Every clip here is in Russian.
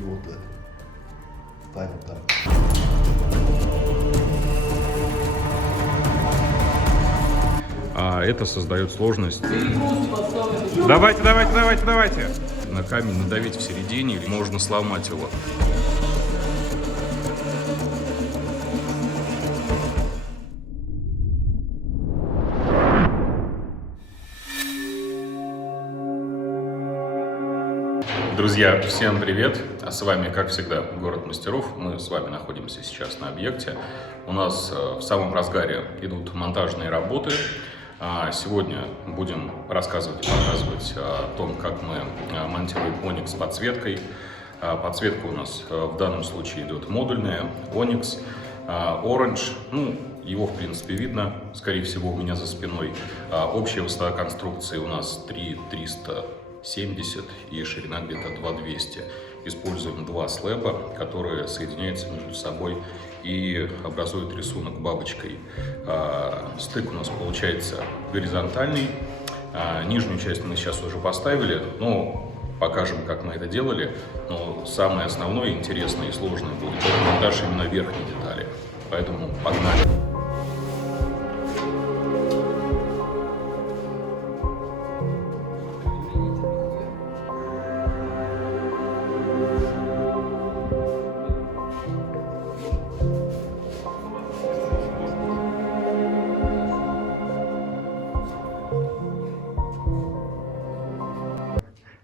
и вот это. Станем так. А это создает сложность. Давайте. На камень надавить в середине, или можно сломать его. Друзья, всем привет! А с вами, как всегда, Город Мастеров. Мы с вами находимся сейчас на объекте. У нас в самом разгаре идут монтажные работы. Сегодня будем рассказывать и показывать о том, как мы монтируем Onyx с подсветкой. Подсветка у нас в данном случае идет модульная Onyx Orange. Его в принципе видно, скорее всего, у меня за спиной. Общая высота конструкции у нас 3370 и ширина где-то 2200. Используем два слэба, которые соединяются между собой и образуют рисунок бабочкой. Стык у нас получается горизонтальный. Нижнюю часть мы сейчас уже поставили, но покажем, как мы это делали. Но самое основное, интересное и сложное будет это монтаж именно верхней детали. Поэтому погнали!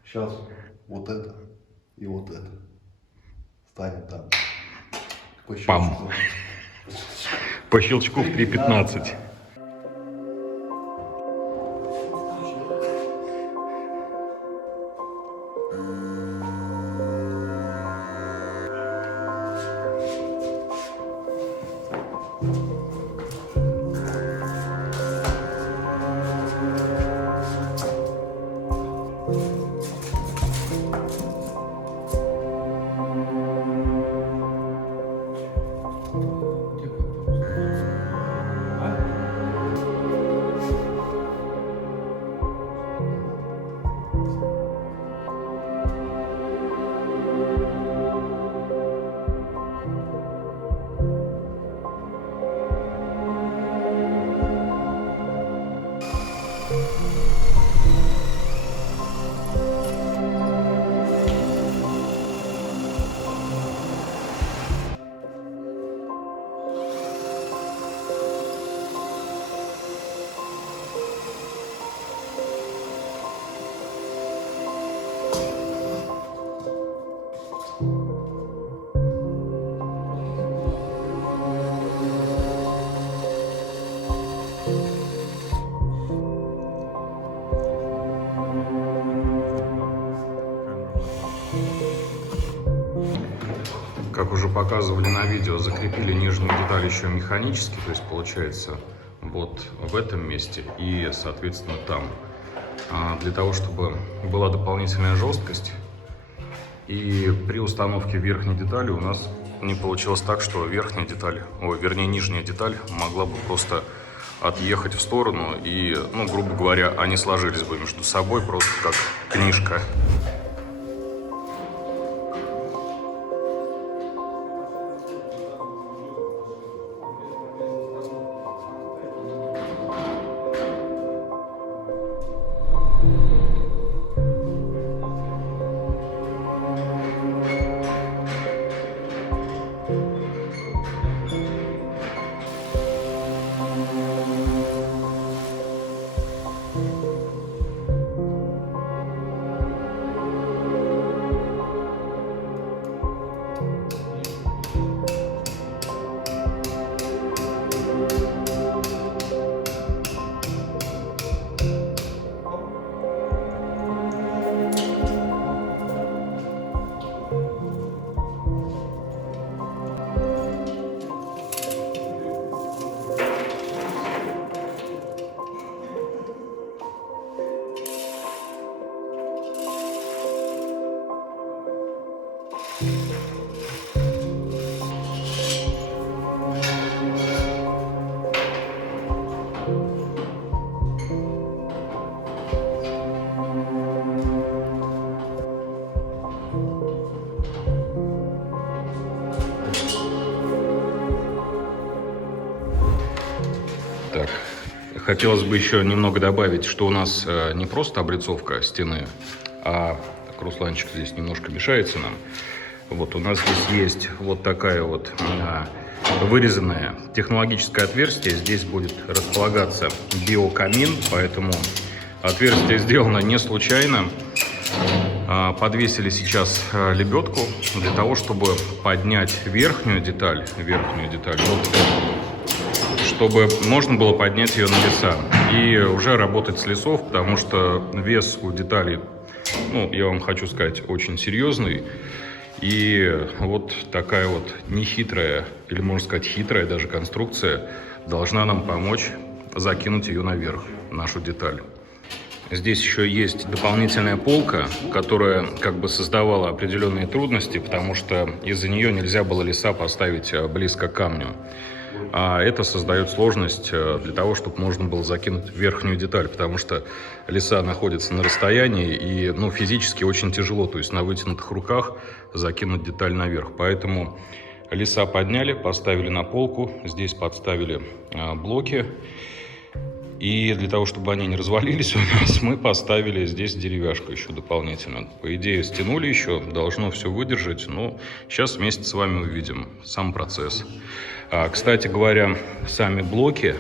Сейчас вот это и вот это. Станем так. Пам! По щелчку в 3:15. Как уже показывали на видео, закрепили нижнюю деталь еще механически, то есть получается вот в этом месте и, соответственно, там. Для того, чтобы была дополнительная жесткость, и при установке верхней детали у нас не получилось так, что нижняя деталь могла бы просто отъехать в сторону и, грубо говоря, они сложились бы между собой просто как книжка. хотелось бы еще немного добавить, что у нас не просто облицовка стены, а так, Русланчик здесь немножко мешается нам. Вот у нас здесь есть вот такая вот вырезанное технологическое отверстие. Здесь будет располагаться биокамин, поэтому отверстие сделано не случайно. Подвесили сейчас лебедку для того, чтобы поднять верхнюю деталь, вот, чтобы можно было поднять ее на веса и уже работать с лесов, потому что вес у деталей, ну, я вам хочу сказать, очень серьезный. И вот такая вот нехитрая, или можно сказать хитрая даже конструкция должна нам помочь закинуть ее наверх, нашу деталь. Здесь еще есть дополнительная полка, которая как бы создавала определенные трудности, потому что из-за нее нельзя было леса поставить близко к камню. А это создает сложность для того, чтобы можно было закинуть верхнюю деталь, потому что леса находятся на расстоянии и, ну, физически очень тяжело, то есть на вытянутых руках закинуть деталь наверх. Поэтому леса подняли, поставили на полку, здесь подставили блоки. И для того, чтобы они не развалились у нас, мы поставили здесь деревяшку еще дополнительно. По идее, стянули еще, должно все выдержать. Но сейчас вместе с вами увидим сам процесс. Кстати говоря, сами блоки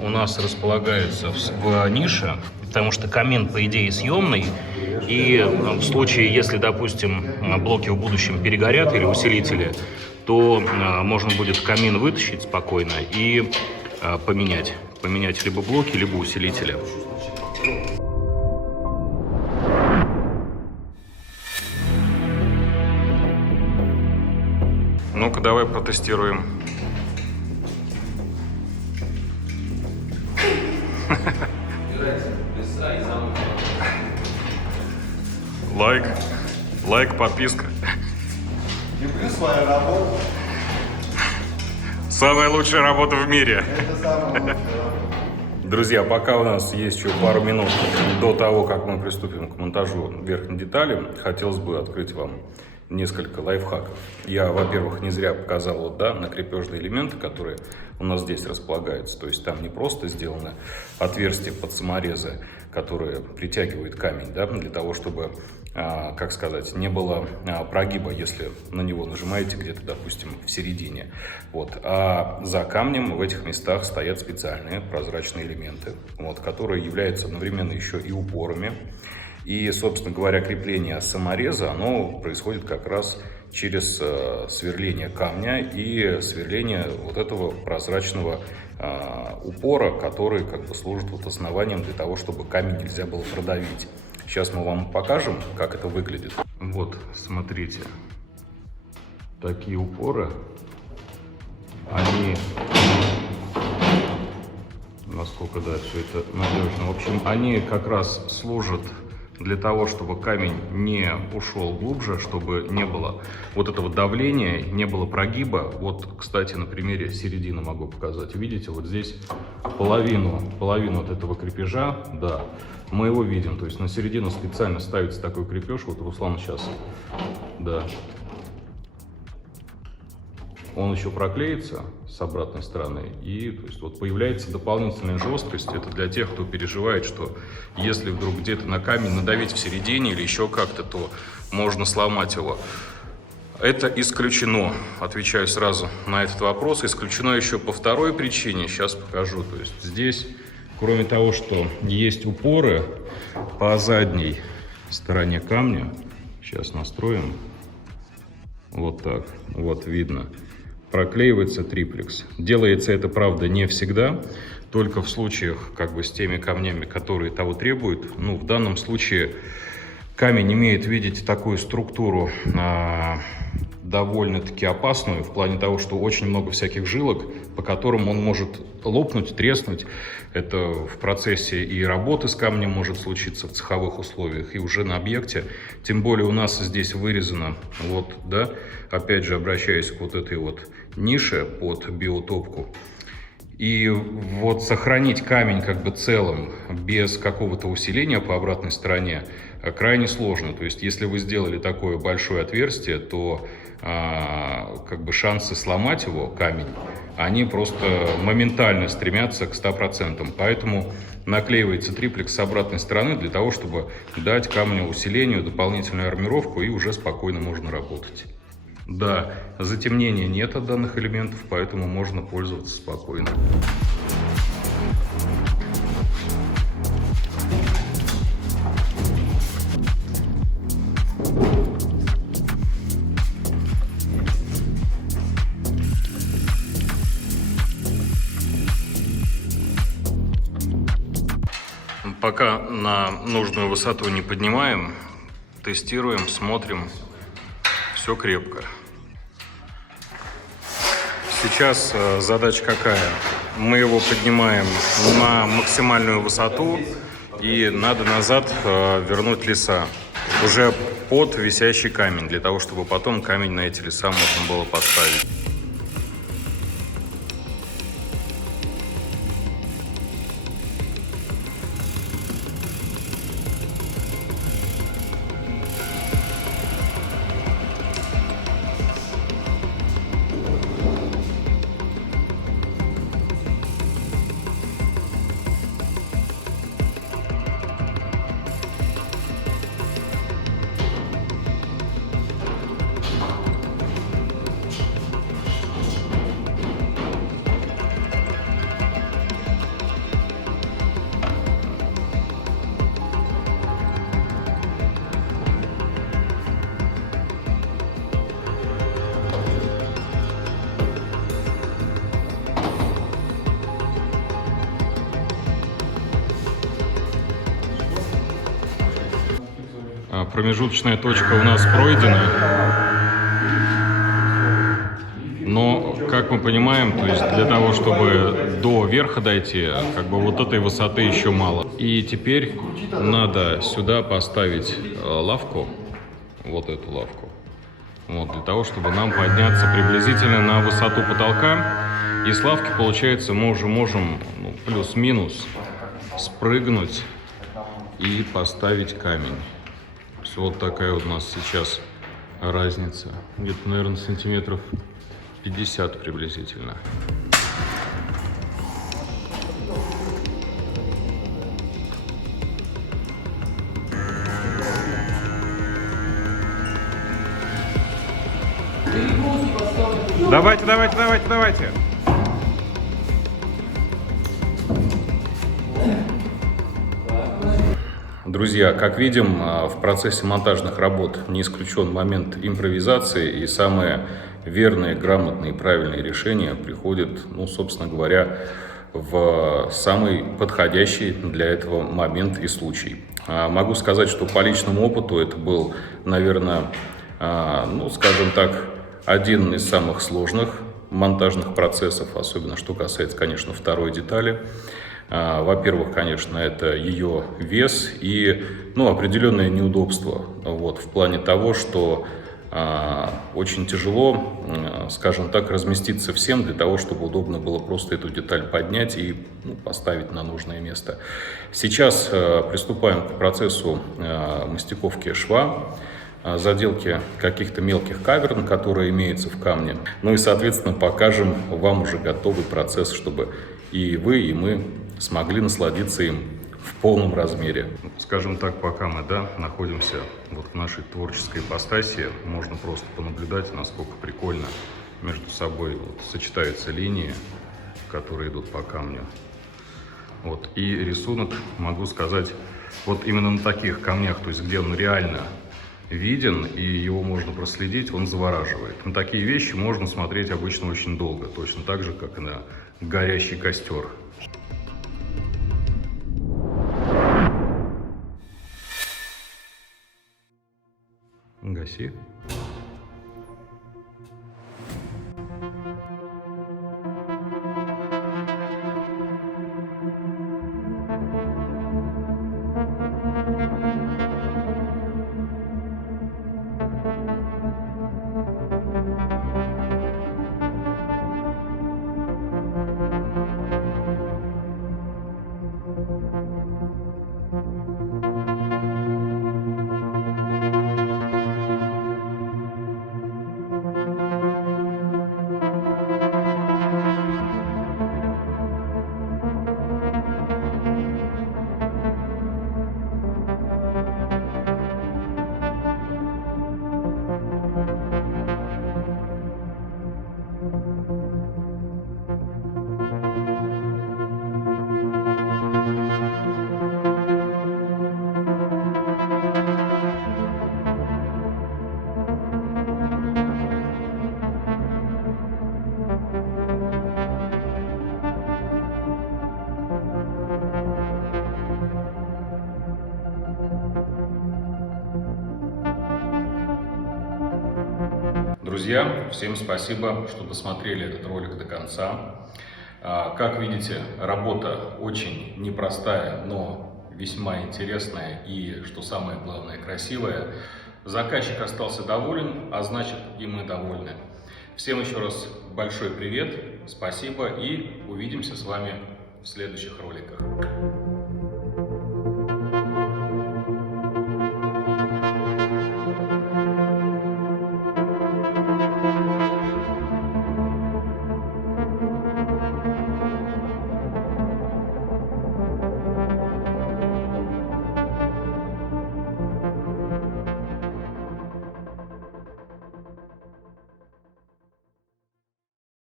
у нас располагаются в нише, потому что камин, по идее, съемный. И в случае, если, допустим, блоки в будущем перегорят или усилители, то можно будет камин вытащить спокойно и поменять либо блоки, либо усилители. Ну-ка, давай протестируем. Лайк, подписка. Люблю свою работу. Самая лучшая работа в мире. Это самая лучшая работа. Друзья, пока у нас есть еще пару минут до того, как мы приступим к монтажу верхней детали, хотелось бы открыть вам несколько лайфхаков. Я, во-первых, не зря показал вот, да, накрепежные элементы, которые у нас здесь располагаются. То есть там не просто сделано отверстие под саморезы, которые притягивают камень, да, для того, чтобы, как сказать, не было прогиба, если на него нажимаете где-то, допустим, в середине. Вот. А за камнем в этих местах стоят специальные прозрачные элементы, вот, которые являются одновременно еще и упорами. И, собственно говоря, крепление самореза, оно происходит как раз через сверление камня и сверление вот этого прозрачного упора, который как бы служит вот основанием для того, чтобы камень нельзя было продавить. Сейчас мы вам покажем, как это выглядит. Вот, смотрите, такие упоры, они, насколько, да, все это надежно. В общем, они как раз служат для того, чтобы камень не ушел глубже, чтобы не было вот этого давления, не было прогиба. Вот, кстати, на примере середины могу показать. Видите, вот здесь половину от этого крепежа, да, мы его видим. То есть на середину специально ставится такой крепеж. Вот Руслан сейчас, да, он еще проклеится с обратной стороны, и то есть, вот появляется дополнительная жесткость. Это для тех, кто переживает, что если вдруг где-то на камень надавить в середине или еще как-то, то можно сломать его. Это исключено, отвечаю сразу на этот вопрос, исключено еще по второй причине, сейчас покажу. То есть здесь, кроме того, что есть упоры по задней стороне камня, сейчас настроим, вот так, вот видно, проклеивается триплекс. Делается это, правда, не всегда, только в случаях как бы с теми камнями, которые того требуют. Ну, в данном случае камень имеет, видите, такую структуру довольно-таки опасную, в плане того, что очень много всяких жилок, по которым он может лопнуть, треснуть. Это в процессе и работы с камнем может случиться в цеховых условиях, и уже на объекте. Тем более у нас здесь вырезано, вот, да, опять же, обращаясь к вот этой вот нише под биотопку. И вот сохранить камень как бы целым, без какого-то усиления по обратной стороне, крайне сложно. То есть, если вы сделали такое большое отверстие, то как бы шансы сломать его, камень, они просто моментально стремятся к 100%. Поэтому наклеивается триплекс с обратной стороны для того, чтобы дать камню усилению, дополнительную армировку, и уже спокойно можно работать. Да, затемнения нет от данных элементов, поэтому можно пользоваться спокойно. Пока на нужную высоту не поднимаем, тестируем, смотрим, все крепко. Сейчас задача какая? Мы его поднимаем на максимальную высоту, и надо назад вернуть леса уже под висящий камень, для того, чтобы потом камень на эти леса можно было поставить. Промежуточная точка у нас пройдена, но, как мы понимаем, то есть для того, чтобы до верха дойти, как бы вот этой высоты еще мало. И теперь надо сюда поставить лавку, вот эту лавку, вот, для того, чтобы нам подняться приблизительно на высоту потолка. И с лавки, получается, мы уже можем плюс-минус спрыгнуть и поставить камень. Вот такая вот у нас сейчас разница. Где-то, наверное, сантиметров 50 приблизительно. Давайте, давайте, давайте, давайте. Друзья, как видим, в процессе монтажных работ не исключен момент импровизации, и самые верные, грамотные и правильные решения приходят, собственно говоря, в самый подходящий для этого момент и случай. Могу сказать, что по личному опыту это был, наверное, скажем так, один из самых сложных монтажных процессов, особенно что касается, конечно, второй детали. Во-первых, конечно, это ее вес и определенное неудобство в плане того, что очень тяжело, скажем так, разместиться всем для того, чтобы удобно было просто эту деталь поднять и поставить на нужное место. Сейчас приступаем к процессу мастиковки шва, заделки каких-то мелких каверн, которые имеются в камне. И, соответственно, покажем вам уже готовый процесс, чтобы и вы, и мы смогли насладиться им в полном размере. Скажем так, пока мы находимся в нашей творческой ипостаси, можно просто понаблюдать, насколько прикольно между собой сочетаются линии, которые идут по камню. И рисунок, могу сказать, именно на таких камнях, то есть где он реально виден и его можно проследить, он завораживает. На такие вещи можно смотреть обычно очень долго, точно так же, как и на горящий костер. Гаси. друзья, всем спасибо, что досмотрели этот ролик до конца. Как видите, работа очень непростая, но весьма интересная и, что самое главное, красивая. Заказчик остался доволен, а значит и мы довольны. Всем еще раз большой привет, спасибо и увидимся с вами в следующих роликах.